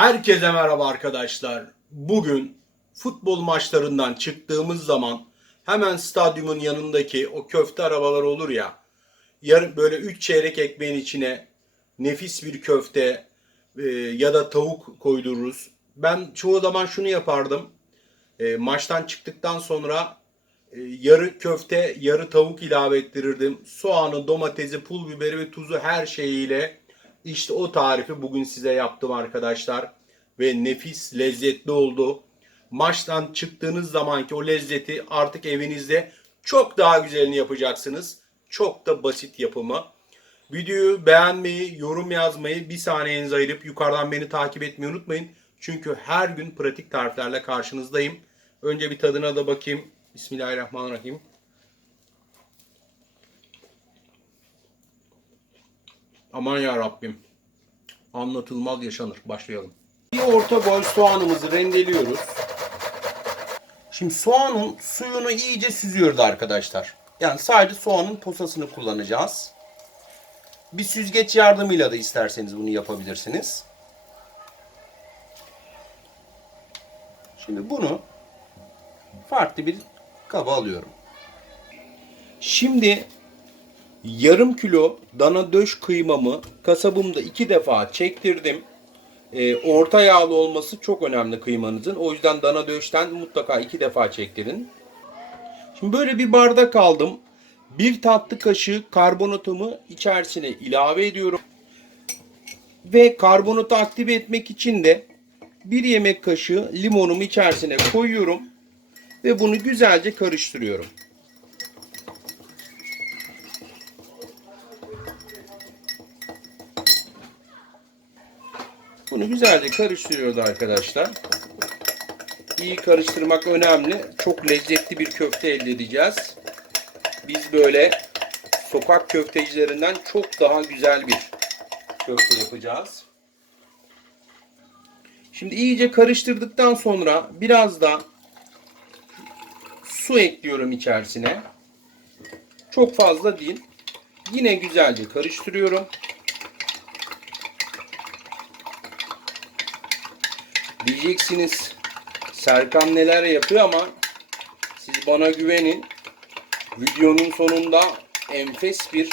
Herkese merhaba arkadaşlar. Bugün futbol maçlarından çıktığımız zaman hemen stadyumun yanındaki o köfte arabaları olur ya. Yarın böyle 3 çeyrek ekmeğin içine nefis bir köfte e, ya da tavuk koydururuz. Ben çoğu zaman şunu yapardım. E, maçtan çıktıktan sonra e, yarı köfte, yarı tavuk ilave ettirirdim. Soğanı, domatesi, pul biberi ve tuzu her şeyiyle işte o tarifi bugün size yaptım arkadaşlar. Ve nefis, lezzetli oldu. Maçtan çıktığınız zamanki o lezzeti artık evinizde çok daha güzelini yapacaksınız. Çok da basit yapımı. Videoyu beğenmeyi, yorum yazmayı, bir saniyenizi ayırıp yukarıdan beni takip etmeyi unutmayın. Çünkü her gün pratik tariflerle karşınızdayım. Önce bir tadına da bakayım. Bismillahirrahmanirrahim. Aman ya Rabbim. Anlatılmaz yaşanır. Başlayalım. Bir orta boy soğanımızı rendeliyoruz. Şimdi soğanın suyunu iyice süzüyoruz arkadaşlar. Yani sadece soğanın posasını kullanacağız. Bir süzgeç yardımıyla da isterseniz bunu yapabilirsiniz. Şimdi bunu farklı bir kaba alıyorum. Şimdi yarım kilo dana döş kıymamı kasabımda iki defa çektirdim. Ee, orta yağlı olması çok önemli kıymanızın. O yüzden dana döşten mutlaka iki defa çektirin. Şimdi böyle bir bardak aldım. Bir tatlı kaşığı karbonatımı içerisine ilave ediyorum. Ve karbonatı aktive etmek için de bir yemek kaşığı limonumu içerisine koyuyorum. Ve bunu güzelce karıştırıyorum. Bunu güzelce karıştırıyoruz arkadaşlar. İyi karıştırmak önemli. Çok lezzetli bir köfte elde edeceğiz. Biz böyle sokak köftecilerinden çok daha güzel bir köfte yapacağız. Şimdi iyice karıştırdıktan sonra biraz da su ekliyorum içerisine. Çok fazla değil. Yine güzelce karıştırıyorum. Diyeceksiniz Serkan neler yapıyor ama siz bana güvenin. Videonun sonunda enfes bir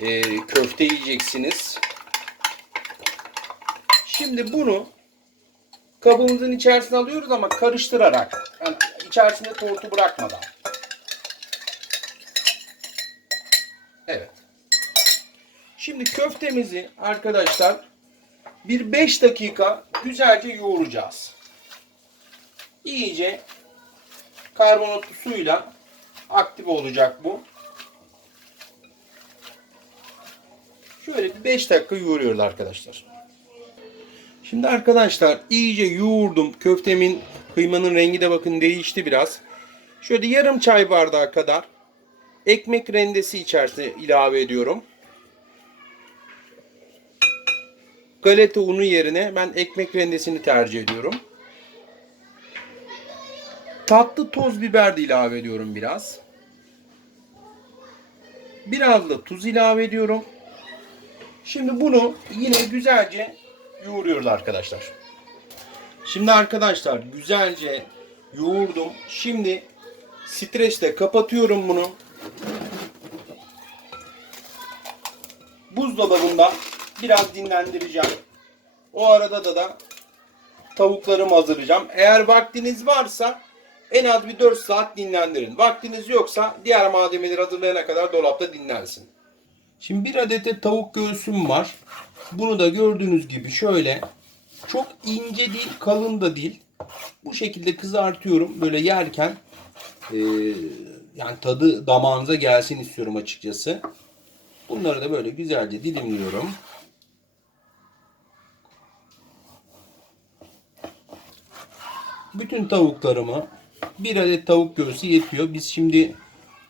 e, köfte yiyeceksiniz. Şimdi bunu kabımızın içerisine alıyoruz ama karıştırarak. Yani içerisinde tortu bırakmadan. Evet. Şimdi köftemizi arkadaşlar bir 5 dakika güzelce yoğuracağız. İyice karbonatlı suyla aktif olacak bu. Şöyle bir 5 dakika yoğuruyoruz arkadaşlar. Şimdi arkadaşlar iyice yoğurdum. Köftemin kıymanın rengi de bakın değişti biraz. Şöyle yarım çay bardağı kadar ekmek rendesi içerisine ilave ediyorum. Galeta unu yerine ben ekmek rendesini tercih ediyorum. Tatlı toz biber de ilave ediyorum biraz. Biraz da tuz ilave ediyorum. Şimdi bunu yine güzelce yoğuruyoruz arkadaşlar. Şimdi arkadaşlar güzelce yoğurdum. Şimdi streçle kapatıyorum bunu. Buzdolabında biraz dinlendireceğim. O arada da da tavuklarımı hazırlayacağım. Eğer vaktiniz varsa en az bir 4 saat dinlendirin. Vaktiniz yoksa diğer malzemeleri hazırlayana kadar dolapta dinlensin. Şimdi bir adet tavuk göğsüm var. Bunu da gördüğünüz gibi şöyle çok ince değil, kalın da değil. Bu şekilde kızartıyorum. Böyle yerken e, yani tadı damağınıza gelsin istiyorum açıkçası. Bunları da böyle güzelce dilimliyorum. Bütün tavuklarımı bir adet tavuk göğsü yetiyor. Biz şimdi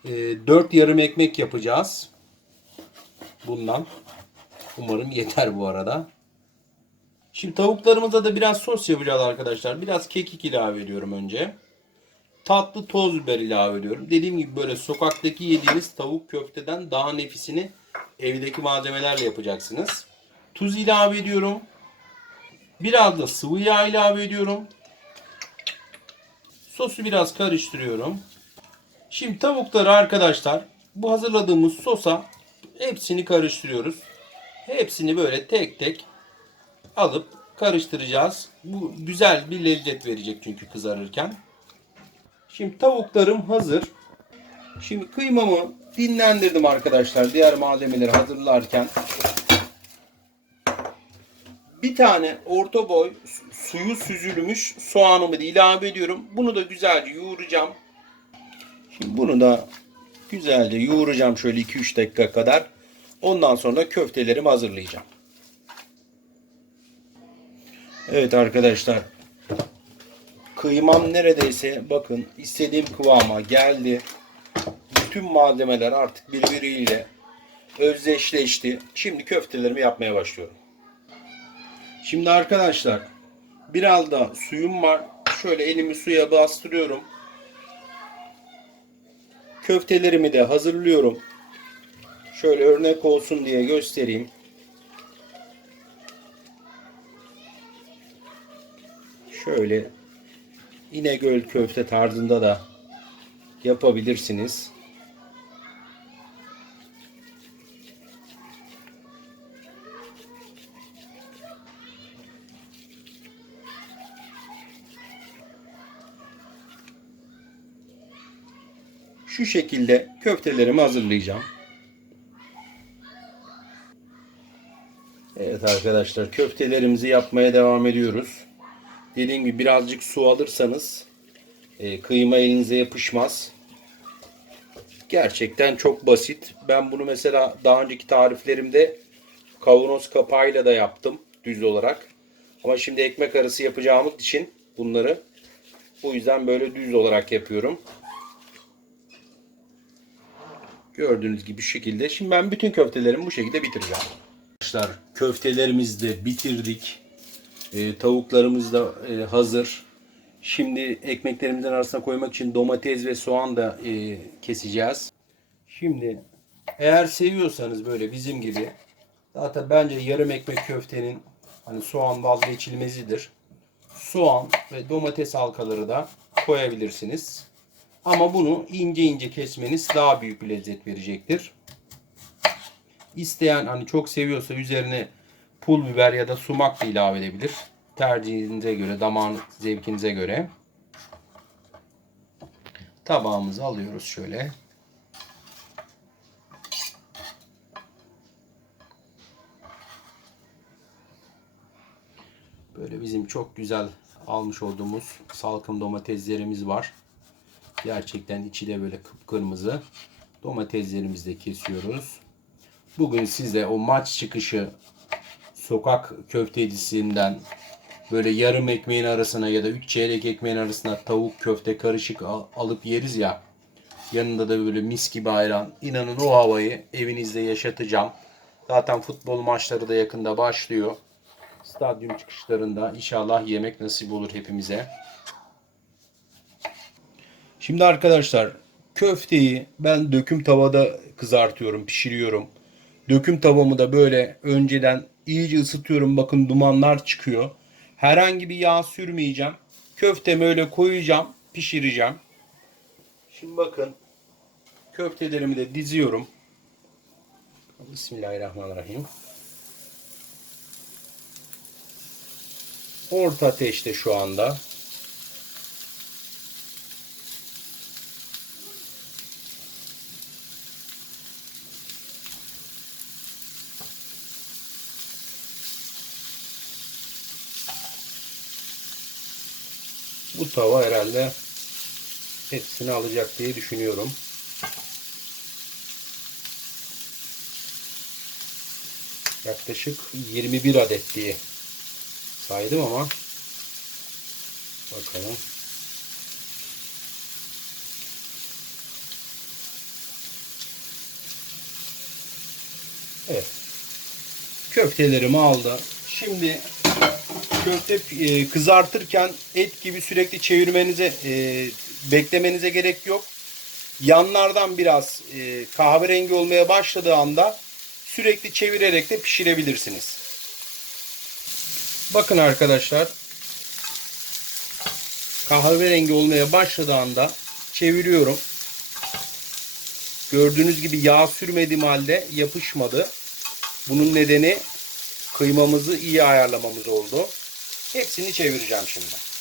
e, 4 yarım ekmek yapacağız. Bundan. Umarım yeter bu arada. Şimdi tavuklarımıza da biraz sos yapacağız arkadaşlar. Biraz kekik ilave ediyorum önce. Tatlı toz biber ilave ediyorum. Dediğim gibi böyle sokaktaki yediğiniz tavuk köfteden daha nefisini evdeki malzemelerle yapacaksınız. Tuz ilave ediyorum. Biraz da sıvı yağ ilave ediyorum. Sosu biraz karıştırıyorum. Şimdi tavukları arkadaşlar bu hazırladığımız sosa hepsini karıştırıyoruz. Hepsini böyle tek tek alıp karıştıracağız. Bu güzel bir lezzet verecek çünkü kızarırken. Şimdi tavuklarım hazır. Şimdi kıymamı dinlendirdim arkadaşlar diğer malzemeleri hazırlarken. Bir tane orta boy suyu süzülmüş soğanımı da ilave ediyorum. Bunu da güzelce yoğuracağım. Şimdi bunu da güzelce yoğuracağım şöyle 2-3 dakika kadar. Ondan sonra köftelerimi hazırlayacağım. Evet arkadaşlar. Kıymam neredeyse bakın istediğim kıvama geldi. Bütün malzemeler artık birbiriyle özdeşleşti. Şimdi köftelerimi yapmaya başlıyorum. Şimdi arkadaşlar biraz da suyum var. Şöyle elimi suya bastırıyorum. Köftelerimi de hazırlıyorum. Şöyle örnek olsun diye göstereyim. Şöyle İnegöl köfte tarzında da yapabilirsiniz. Şu şekilde köftelerimi hazırlayacağım. Evet arkadaşlar köftelerimizi yapmaya devam ediyoruz. Dediğim gibi birazcık su alırsanız e, kıyma elinize yapışmaz. Gerçekten çok basit. Ben bunu mesela daha önceki tariflerimde kavanoz kapağıyla da yaptım düz olarak. Ama şimdi ekmek arası yapacağımız için bunları bu yüzden böyle düz olarak yapıyorum. Gördüğünüz gibi şu şekilde. Şimdi ben bütün köftelerimi bu şekilde bitireceğim. Arkadaşlar köftelerimizi de bitirdik. Ee, tavuklarımız da e, hazır. Şimdi ekmeklerimizin arasına koymak için domates ve soğan da e, keseceğiz. Şimdi eğer seviyorsanız böyle bizim gibi zaten bence yarım ekmek köftenin hani soğan vazgeçilmezidir. Soğan ve domates halkaları da koyabilirsiniz. Ama bunu ince ince kesmeniz daha büyük bir lezzet verecektir. İsteyen hani çok seviyorsa üzerine pul biber ya da sumak da ilave edebilir. Tercihinize göre, damağın zevkinize göre. Tabağımızı alıyoruz şöyle. Böyle bizim çok güzel almış olduğumuz salkım domateslerimiz var. Gerçekten içi de böyle kıpkırmızı. Domateslerimizi de kesiyoruz. Bugün size o maç çıkışı sokak köftecisinden böyle yarım ekmeğin arasına ya da üç çeyrek ekmeğin arasına tavuk köfte karışık al- alıp yeriz ya. Yanında da böyle mis gibi ayran. İnanın o havayı evinizde yaşatacağım. Zaten futbol maçları da yakında başlıyor. Stadyum çıkışlarında inşallah yemek nasip olur hepimize. Şimdi arkadaşlar köfteyi ben döküm tavada kızartıyorum, pişiriyorum. Döküm tavamı da böyle önceden iyice ısıtıyorum. Bakın dumanlar çıkıyor. Herhangi bir yağ sürmeyeceğim. Köftemi öyle koyacağım, pişireceğim. Şimdi bakın köftelerimi de diziyorum. Bismillahirrahmanirrahim. Orta ateşte şu anda. Tava herhalde hepsini alacak diye düşünüyorum. Yaklaşık 21 adet diye saydım ama bakalım. Evet. Köftelerimi aldı. Şimdi köfte e, kızartırken et gibi sürekli çevirmenize e, beklemenize gerek yok. Yanlardan biraz e, kahverengi olmaya başladığı anda sürekli çevirerek de pişirebilirsiniz. Bakın arkadaşlar. Kahverengi olmaya başladığı anda çeviriyorum. Gördüğünüz gibi yağ sürmediğim halde yapışmadı. Bunun nedeni kıymamızı iyi ayarlamamız oldu. Hepsini çevireceğim şimdi.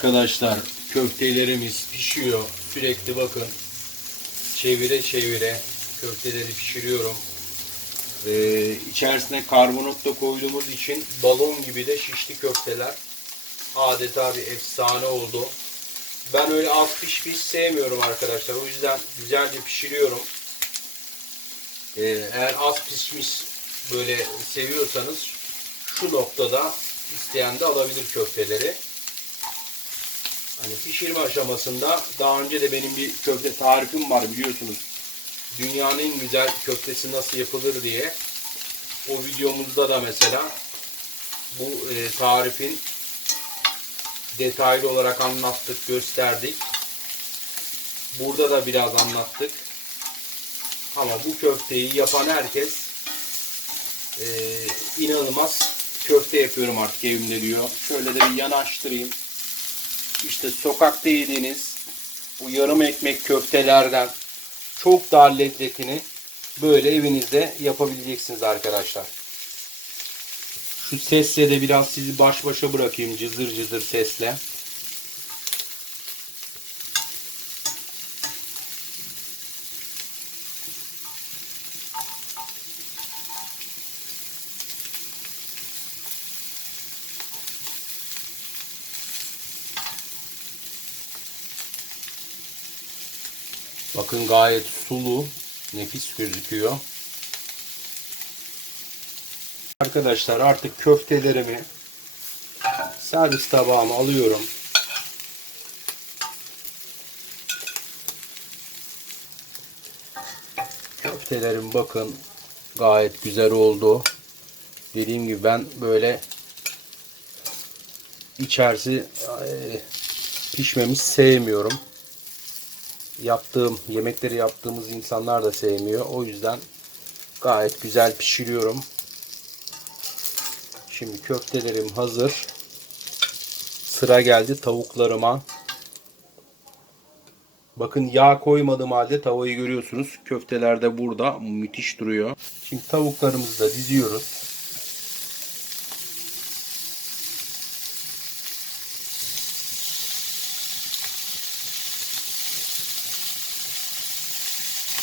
Arkadaşlar köftelerimiz pişiyor. Sürekli bakın çevire çevire köfteleri pişiriyorum. Ee, içerisine karbonat da koyduğumuz için balon gibi de şişli köfteler. Adeta bir efsane oldu. Ben öyle az pişmiş sevmiyorum arkadaşlar. O yüzden güzelce pişiriyorum. Ee, eğer az pişmiş böyle seviyorsanız şu noktada isteyen de alabilir köfteleri. Hani pişirme aşamasında daha önce de benim bir köfte tarifim var biliyorsunuz. Dünyanın en güzel köftesi nasıl yapılır diye. O videomuzda da mesela bu e, tarifin detaylı olarak anlattık, gösterdik. Burada da biraz anlattık. Ama bu köfteyi yapan herkes e, inanılmaz köfte yapıyorum artık evimde diyor. Şöyle de bir yanaştırayım. İşte sokakta yediğiniz bu yarım ekmek köftelerden çok daha lezzetini böyle evinizde yapabileceksiniz arkadaşlar. Şu sesle de biraz sizi baş başa bırakayım cızır cızır sesle. Bakın gayet sulu, nefis gözüküyor. Arkadaşlar artık köftelerimi servis tabağıma alıyorum. Köftelerim bakın gayet güzel oldu. Dediğim gibi ben böyle içerisi e, pişmemiş sevmiyorum yaptığım yemekleri yaptığımız insanlar da sevmiyor. O yüzden gayet güzel pişiriyorum. Şimdi köftelerim hazır. Sıra geldi tavuklarıma. Bakın yağ koymadığım halde tavayı görüyorsunuz. Köfteler de burada. Müthiş duruyor. Şimdi tavuklarımızı da diziyoruz.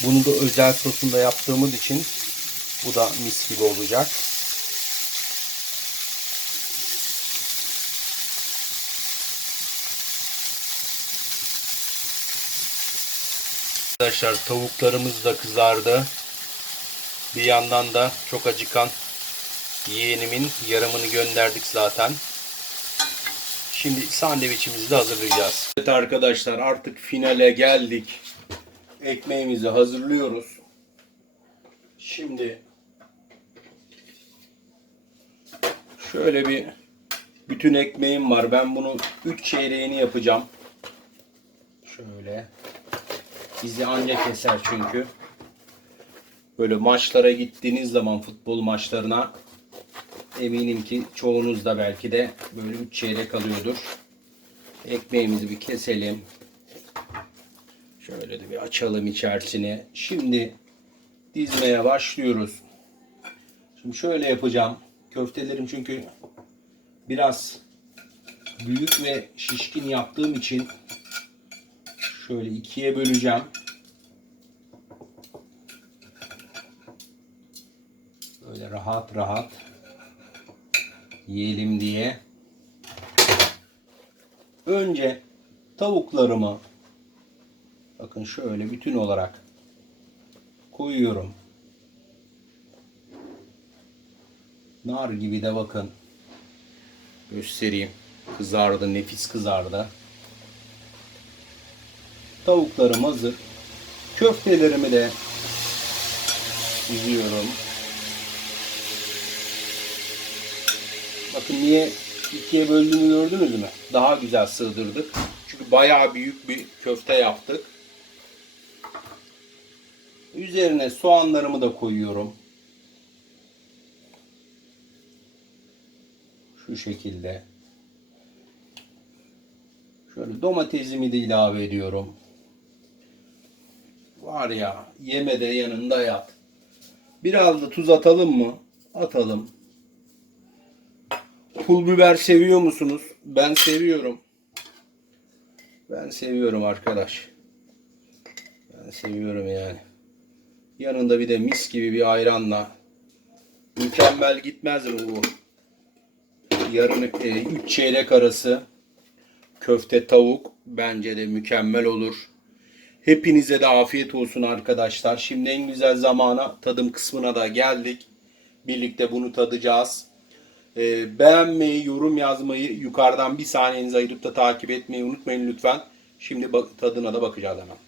Bunu da özel sosunda yaptığımız için bu da mis gibi olacak. Arkadaşlar tavuklarımız da kızardı. Bir yandan da çok acıkan yeğenimin yarımını gönderdik zaten. Şimdi sandviçimizi de hazırlayacağız. Evet arkadaşlar artık finale geldik. Ekmeğimizi hazırlıyoruz. Şimdi şöyle bir bütün ekmeğim var. Ben bunu 3 çeyreğini yapacağım. Şöyle. Bizi anca keser çünkü. Böyle maçlara gittiğiniz zaman futbol maçlarına eminim ki çoğunuz da belki de böyle 3 çeyrek alıyordur. Ekmeğimizi bir keselim. Şöyle de bir açalım içerisini. Şimdi dizmeye başlıyoruz. Şimdi şöyle yapacağım. Köftelerim çünkü biraz büyük ve şişkin yaptığım için şöyle ikiye böleceğim. Böyle rahat rahat yiyelim diye. Önce tavuklarımı bakın şöyle bütün olarak koyuyorum. Nar gibi de bakın göstereyim. Kızardı, nefis kızardı. Tavuklarım hazır. Köftelerimi de diziyorum. Bakın niye ikiye böldüğümü gördünüz mü? Daha güzel sığdırdık. Çünkü bayağı büyük bir köfte yaptık. Üzerine soğanlarımı da koyuyorum. Şu şekilde. Şöyle domatesimi de ilave ediyorum. Var ya yeme de yanında yat. Biraz da tuz atalım mı? Atalım. Pul biber seviyor musunuz? Ben seviyorum. Ben seviyorum arkadaş. Ben seviyorum yani. Yanında bir de mis gibi bir ayranla. Mükemmel gitmez mi bu? Yarın 3 çeyrek arası köfte tavuk bence de mükemmel olur. Hepinize de afiyet olsun arkadaşlar. Şimdi en güzel zamana tadım kısmına da geldik. Birlikte bunu tadacağız. Ee, beğenmeyi, yorum yazmayı, yukarıdan bir saniyenizi ayırıp da takip etmeyi unutmayın lütfen. Şimdi bak- tadına da bakacağız hemen.